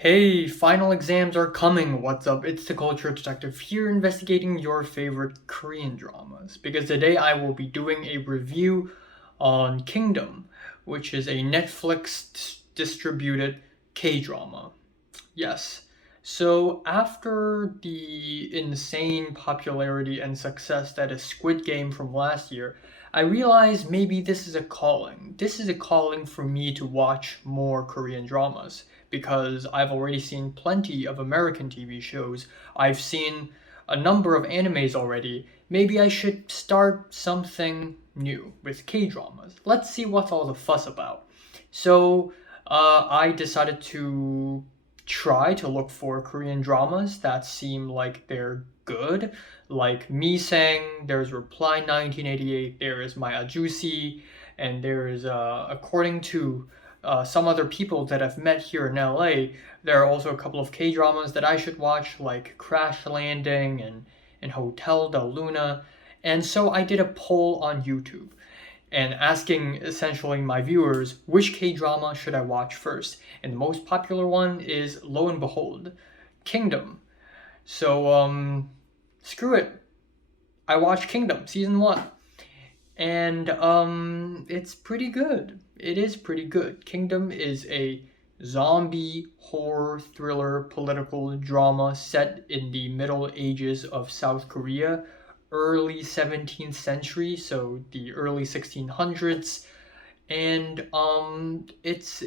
Hey, final exams are coming. What's up? It's the Culture Detective here investigating your favorite Korean dramas. Because today I will be doing a review on Kingdom, which is a Netflix distributed K drama. Yes. So, after the insane popularity and success that is Squid Game from last year, I realized maybe this is a calling. This is a calling for me to watch more Korean dramas because I've already seen plenty of American TV shows. I've seen a number of animes already. Maybe I should start something new with K dramas. Let's see what's all the fuss about. So, I decided to try to look for Korean dramas that seem like they're good. Like Misang, there's Reply 1988, there is My Ajusi, and there is, according to some other people that I've met here in LA, there are also a couple of K dramas that I should watch, like Crash Landing and Hotel Del Luna. And so I did a poll on YouTube and asking essentially my viewers which K drama should I watch first. And the most popular one is, lo and behold, Kingdom. So screw it. I watched Kingdom season 1 and it's pretty good. It is pretty good. Kingdom is a zombie horror thriller political drama set in the Middle Ages of South Korea, early 17th century, so the early 1600s. And it's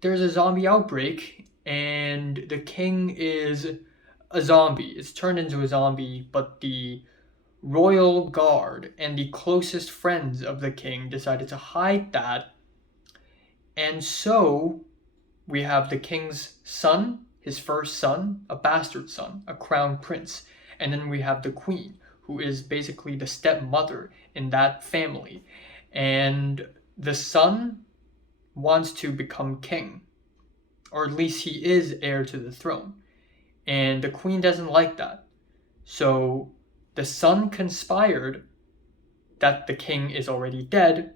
there's a zombie outbreak and the king is a zombie. It's turned into a zombie, but the royal guard and the closest friends of the king decided to hide that. And so we have the king's son, his first son, a bastard son, a crown prince. And then we have the queen, who is basically the stepmother in that family. And the son wants to become king, or at least he is heir to the throne. And the queen doesn't like that. So the son conspired that the king is already dead,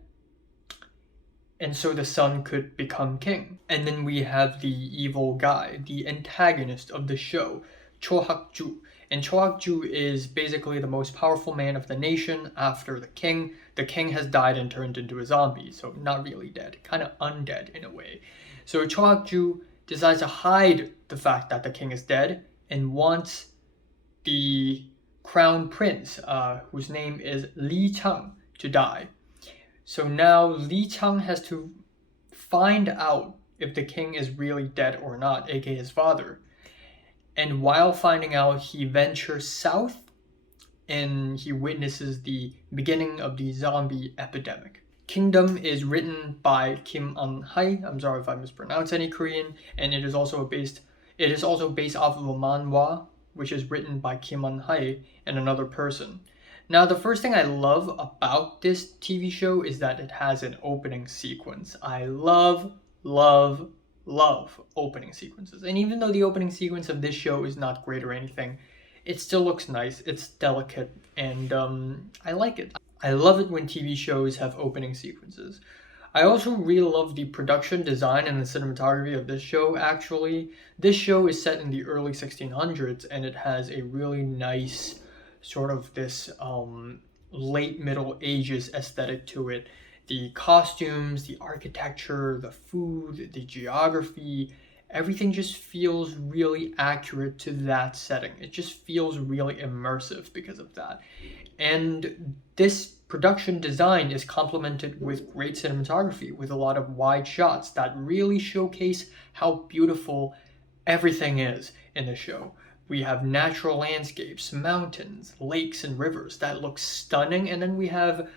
and so the son could become king. And then we have the evil guy, the antagonist of the show, Cho Hak-ju. And Cho Hak-ju is basically the most powerful man of the nation after the king. The king has died and turned into a zombie, so not really dead, kind of undead in a way. So Cho Hak-ju decides to hide the fact that the king is dead and wants the crown prince, whose name is Lee Chang, to die. So now Lee Chang has to find out if the king is really dead or not, aka his father. And while finding out, he ventures south and he witnesses the beginning of the zombie epidemic. Kingdom is written by Kim An-hae. I'm sorry if I mispronounce any Korean, and it is also based off of a manhwa, which is written by Kim An-hae and another person. Now, the first thing I love about this TV show is that it has an opening sequence. I love, love, love opening sequences. And even though the opening sequence of this show is not great or anything, it still looks nice, it's delicate, and I like it. I love it when TV shows have opening sequences. I also really love the production design and the cinematography of this show, actually. This show is set in the early 1600s, and it has a really nice sort of this late Middle Ages aesthetic to it. The costumes, the architecture, the food, the geography, everything just feels really accurate to that setting. It just feels really immersive because of that. And this production design is complemented with great cinematography, with a lot of wide shots that really showcase how beautiful everything is in the show. We have natural landscapes, mountains, lakes, and rivers that look stunning, and then we have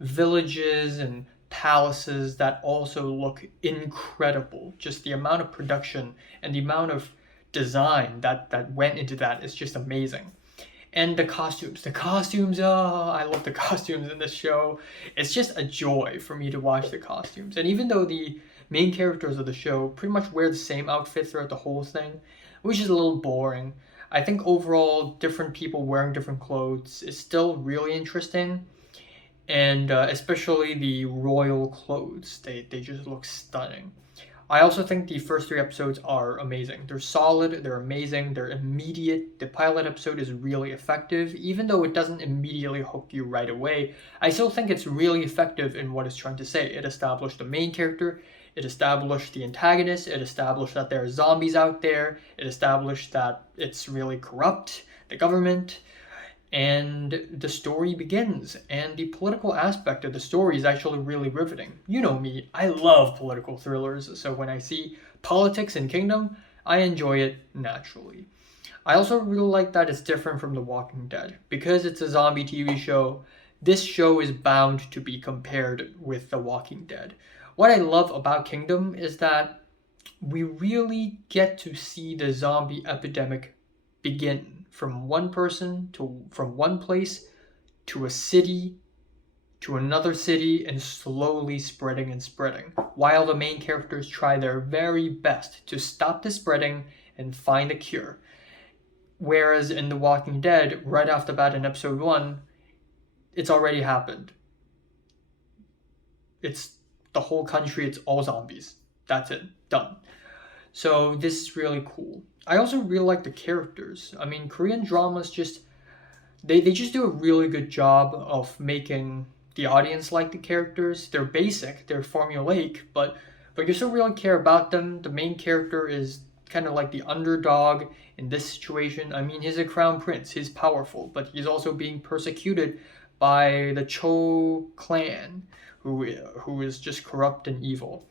villages and palaces that also look incredible. Just the amount of production and the amount of design that went into that is just amazing. And the costumes, oh, I love the costumes in this show. It's just a joy for me to watch the costumes. And even though the main characters of the show pretty much wear the same outfit throughout the whole thing, which is a little boring, I think overall different people wearing different clothes is still really interesting. And especially the royal clothes, they just look stunning. I also think the first 3 episodes are amazing. They're solid, they're amazing, they're immediate. The pilot episode is really effective, even though it doesn't immediately hook you right away. I still think it's really effective in what it's trying to say. It established the main character, it established the antagonist, it established that there are zombies out there, it established that it's really corrupt, the government, and the story begins. And the political aspect of the story is actually really riveting. You know me, I love political thrillers, so when I see politics in Kingdom, I enjoy it naturally. I also really like that it's different from The Walking Dead. Because it's a zombie TV show, this show is bound to be compared with The Walking Dead. What I love about Kingdom is that we really get to see the zombie epidemic begin from one person to from one place to a city to another city and slowly spreading and spreading, while the main characters try their very best to stop the spreading and find a cure. Whereas in The Walking Dead, right off the bat in episode 1, it's already happened. It's the whole country, it's all zombies. That's it, done. So this is really cool. I also really like the characters. I mean, Korean dramas just they just do a really good job of making the audience like the characters. They're basic, they're formulaic, but you still really care about them. The main character is kind of like the underdog in this situation. I mean, he's a crown prince, he's powerful, but he's also being persecuted by the Cho clan, who is just corrupt and evil.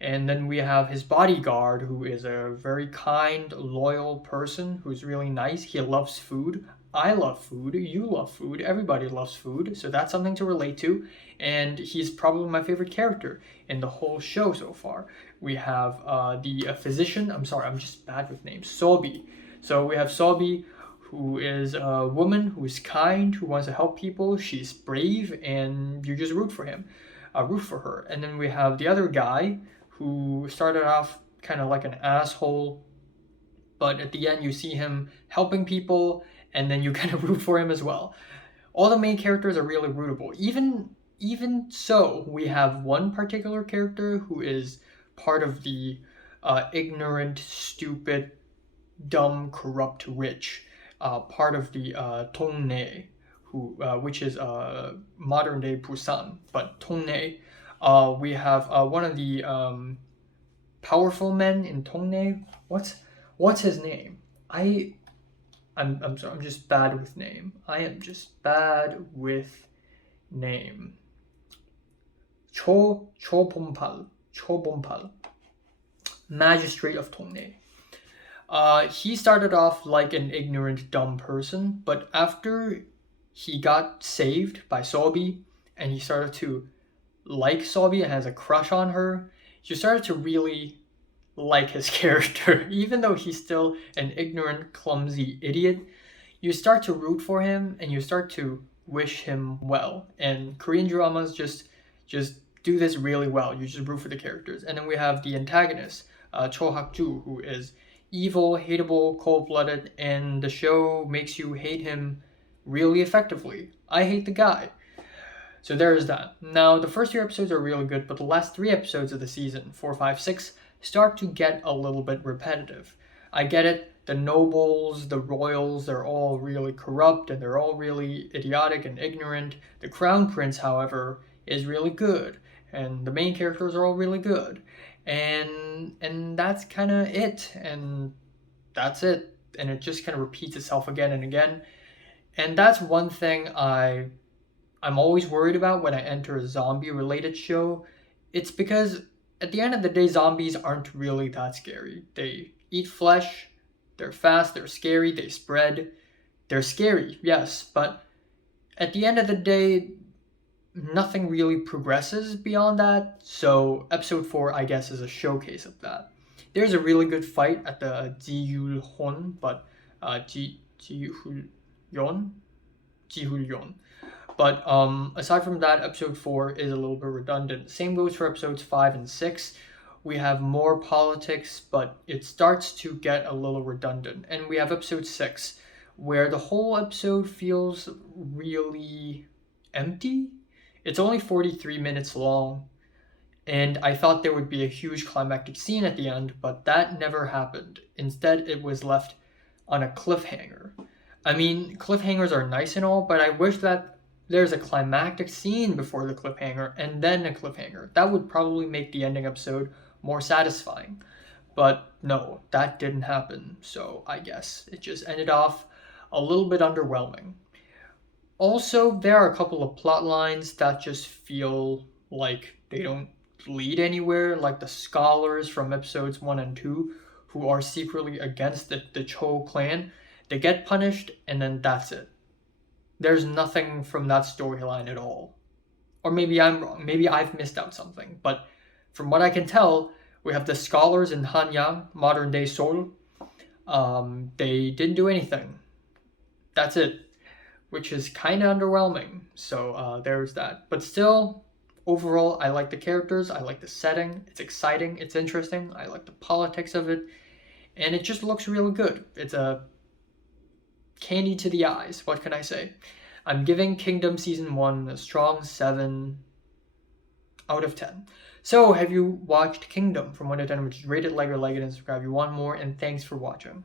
And then we have his bodyguard, who is a very kind, loyal person who's really nice. He loves food. I love food. You love food. Everybody loves food. So that's something to relate to. And he's probably my favorite character in the whole show so far. We have the physician. I'm sorry, I'm just bad with names. Sobi. So we have Sobi, who is a woman who is kind, who wants to help people. She's brave, and you just root for him, root for her. And then we have the other guy who started off kind of like an asshole, but at the end you see him helping people, and then you kind of root for him as well. All the main characters are really rootable. Even so, we have one particular character who is part of the ignorant, stupid, dumb, corrupt, rich, part of the Tongnae, which is modern day Busan, but Tongnae. We have one of the powerful men in Tongnae. What's his name? I'm sorry, I'm just bad with name. I am just bad with name. Cho Bompal, magistrate of Tongnae. He started off like an ignorant, dumb person, but after he got saved by Sobi and he started to like Sobi and has a crush on her, you started to really like his character. Even though he's still an ignorant, clumsy idiot, you start to root for him and you start to wish him well. And Korean dramas just do this really well. You just root for the characters. And then we have the antagonist, Cho Hak-ju, who is evil, hateable, cold-blooded, and the show makes you hate him really effectively. I hate the guy. So there is that. Now, the first 3 episodes are really good, but the last 3 episodes of the season, 4, 5, 6, start to get a little bit repetitive. I get it, the nobles, the royals, they're all really corrupt and they're all really idiotic and ignorant. The crown prince, however, is really good, and the main characters are all really good. And that's kind of it, and that's it. And it just kind of repeats itself again and again. And that's one thing I'm always worried about when I enter a zombie related show. It's because at the end of the day, zombies aren't really that scary. They eat flesh, they're fast, they're scary, they spread. They're scary, yes, but at the end of the day, nothing really progresses beyond that. So episode 4, I guess, is a showcase of that. There's a really good fight at the Ji-hoon, but Ji-hoon. But aside from that, episode 4 is a little bit redundant. Same goes for episodes 5 and 6. We have more politics, but it starts to get a little redundant. And we have episode 6, where the whole episode feels really empty. It's only 43 minutes long, And I thought there would be a huge climactic scene at the end, but that never happened. Instead, it was left on a cliffhanger. I mean, cliffhangers are nice and all, but I wish that there's a climactic scene before the cliffhanger and then a cliffhanger. That would probably make the ending episode more satisfying. But no, that didn't happen, so I guess it just ended off a little bit underwhelming. Also, there are a couple of plot lines that just feel like they don't lead anywhere, like the scholars from episodes 1 and 2 who are secretly against the Cho clan. They get punished, and then that's it. There's nothing from that storyline at all. Or maybe I'm wrong. Maybe I've missed out something. But from what I can tell, we have the scholars in Hanyang, modern day Seoul. They didn't do anything. That's it. Which is kind of underwhelming. So there's that. But still, overall, I like the characters. I like the setting. It's exciting. It's interesting. I like the politics of it. And it just looks really good. It's a candy to the eyes. What can I say? I'm giving Kingdom Season 1 a strong 7 out of 10. So, have you watched Kingdom from 1 to 10, which is rated, like, or like it, and subscribe if you want more, and thanks for watching.